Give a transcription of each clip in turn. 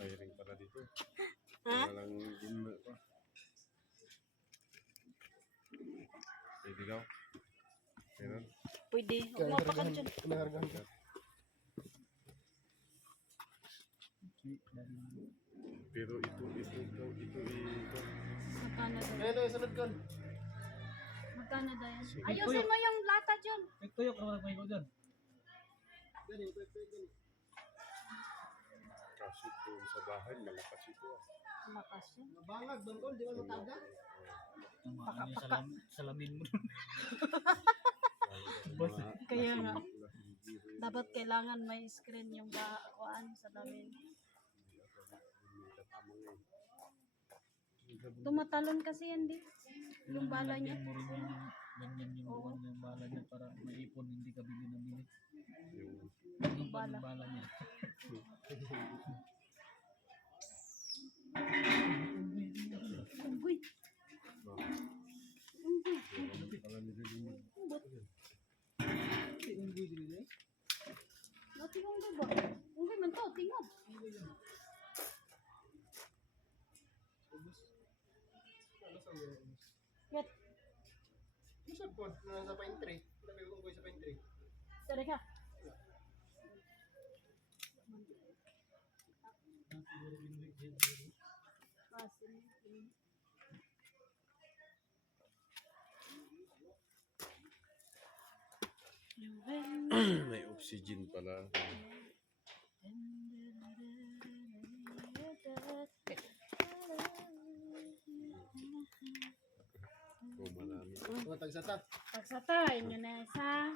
Firing pala dito. Ha? Walang gimma pa. Pwede daw. Meron? Pwede. Huwag mo apakan dyan. Kinahargahan ka. Pero ito. Magkano daw? Ito, sunod ko. Magkano daw yan? Ayusin mo yung lata dyan. Tuyok naman ang mahigo dyan. Kasi doon sa bahay, malakas ito. Malakas yun. Nabangag, bangkol, di ba mataga? Salamin mo. Kaya nga. Dapat kailangan may screen yung kuan sa lamin. Tumatalon kasi yan di. Yung bala niya. Ganyan yung bala niya para maipon, hindi ka bili na bili. Yung bala. Yung bala niya. Unggoy. Mati unggoy ba? Unggoy man to, tingog. Yat, Masag po, nasa pine tree. Lagay ko sa pine tree. tara ka. May oxygen pala. Oh, marami. Tagsata. Pagsata, inyo na isa,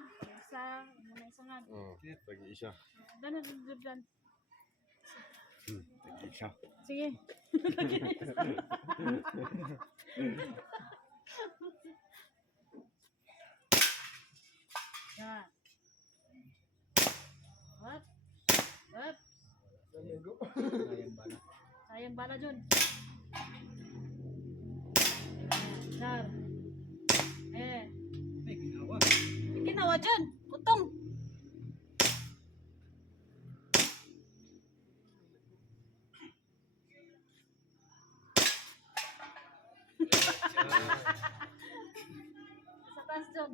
inyo na isa nga. Oh, tag-isa. Dan. Tag-isa. Sige. Yan. Up. Sayang bala. Sayang bala dyan. Sar. May ginawa. Ginawa dyan. Utong. Sa taas dyan.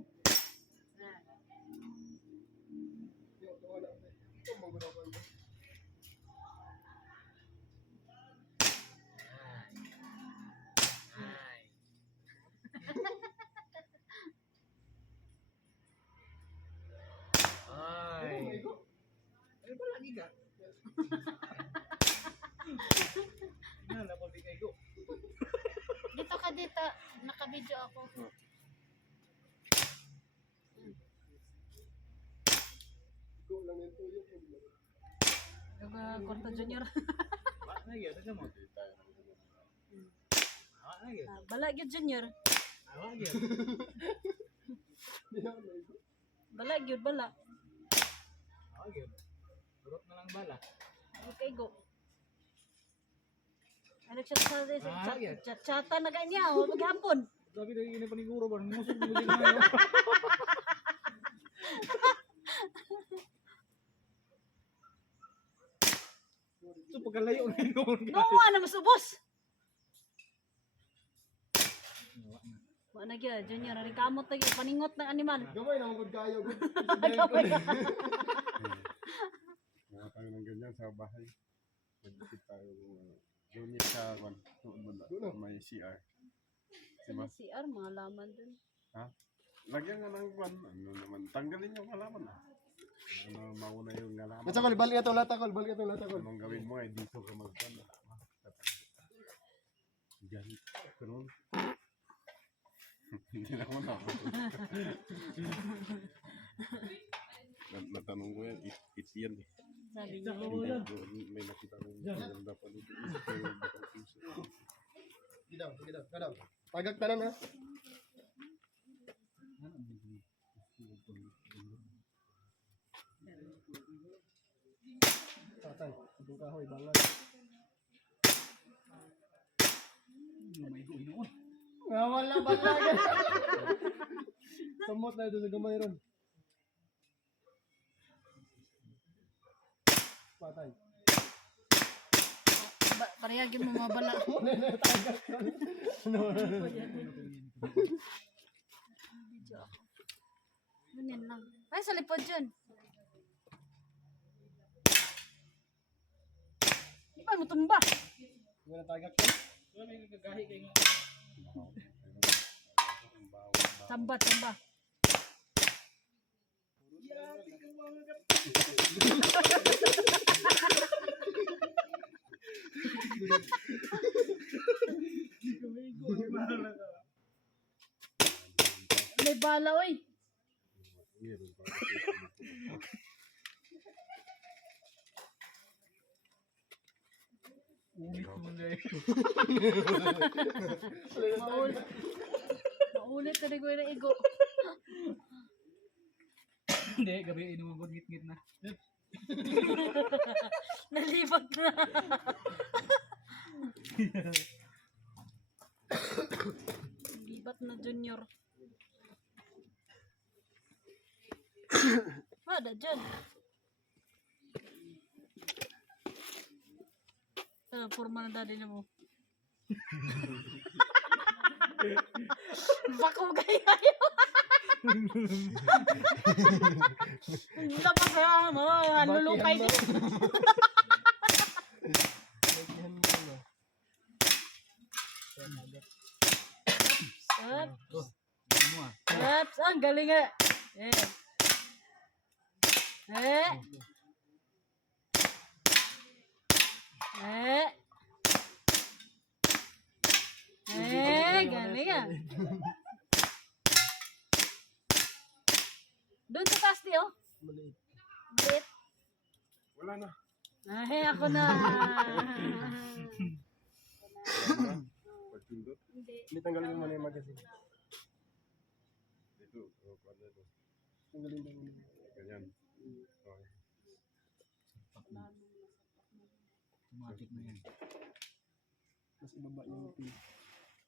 Ito, magulapan ko. Ay. Ay, ba lagi ka? Nala ko di kayo. Dito ka dito. Naka-video ako. Ikaw lang yung tuyok. Yung Korto Junior. Wala na yun. Ano mo? Wala na yun. Bala yun Junior. Wala yun. Bala yun, bala. Wala yun. Durot na lang bala. Okay, go. Ano siya yan. chata na kanya, o maghapon. Sabi na yun yung paniguro ba? Musog mo din na yun. So pagkalayo na yun. Gawa na masubos. Wa na gyud, Junior, ari kamot na gyud paningot ng animal. Gamay na magod kayo. Gamay. Mga tayo ng ganyan sa bahay. Magkikita tayo. Unit sa may CR. Sa CR, mga laman dun. Ha? Lagyan nga ng kwan. Ano naman? Tanggalin yung halaman. Ano mauna yung halaman. At sakol, balik ito latakol, balik ito latakol. Anong gawin mo ay dito ka magkwan. Diyan. Ganun. Hindi na ako na. Natanong ko yan. It's yan eh. Sabi niya. May nakita ko maganda pa dito. Gidaw, gidaw. Tagak tanan ha. Tatay, ibang kahoy, bangan. May go inoon. Nga wala, balagan. Samot na ito sa gamay ron. Patay. Parehagin mo mabala. Video ako. Ganyan lang. Ay, sa lipod yun. Di pa mo tumba. Wala tagak yan. Wala may gagahi kayo nga. Tamba, tamba. May bala, oy. Meron pa. Ulit naman guys. Maulit na rin ko yung igo. Hindi, gabi inuman ngit-ngit na. Nalibag na. Libat na junior. Ada dyan. Forma na daddy na mo. Bako kaya yun. Tapos lulukay din. Lagyan mo na. Ups. Ano mo ah? Ups. Ang galing nga. Eh. Eh. Eh. Eh, galing ah. Doon sa taas di oh. Maliit. Maliit. Wala na. Ay, ako na. Pagpindot. Hindi. Hindi tanggalin mo na yung magazine. Dito. O, paano ito? Tanggalin mo na. Ganyan. Okay. Automatic na yan. Mas ibaba yung pin.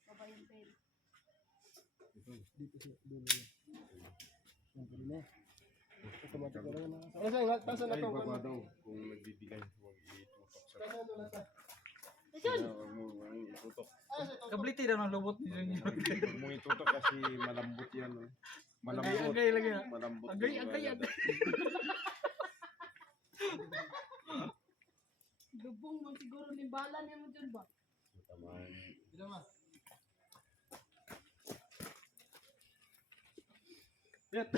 Baba yung pen. Ito. Dito sa dulo na. Yan pwede na. Automatic na lang na. Ano sa'yo? Tasa na Ay, to. baba daw. Kung nagbibigay, huwag itutok sa Tasa na to lasa. Ayun. Huwag mo itutok. Kabliti daw ng lubot ni Junior. Huwag mo itutok kasi malambot yan. Oh. Malambot. Agay lagi na. Malambot. Agay, yung agay, wala. agay. Lubong mo siguro ni bala niya mo dyan ba? Tamaan. Dito ma. Yan.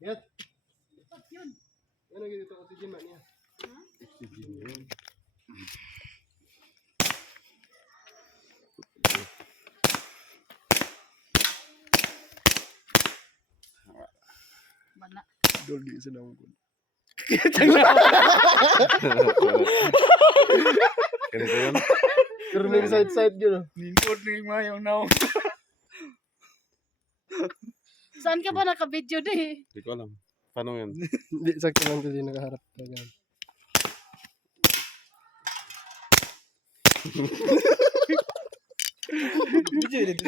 Yan. Ba't yun? Ano ganito ko si Jima niya? Oxygen yun. Bala. Dolgi sa naong ko. Ganito yun? Pero may side yun. Lingkod ni Mayong now. Saan ka ba naka-video di? Hindi ko alam. Paano yan? Hindi, sakto lang kasi nakaharap talaga. Video edit.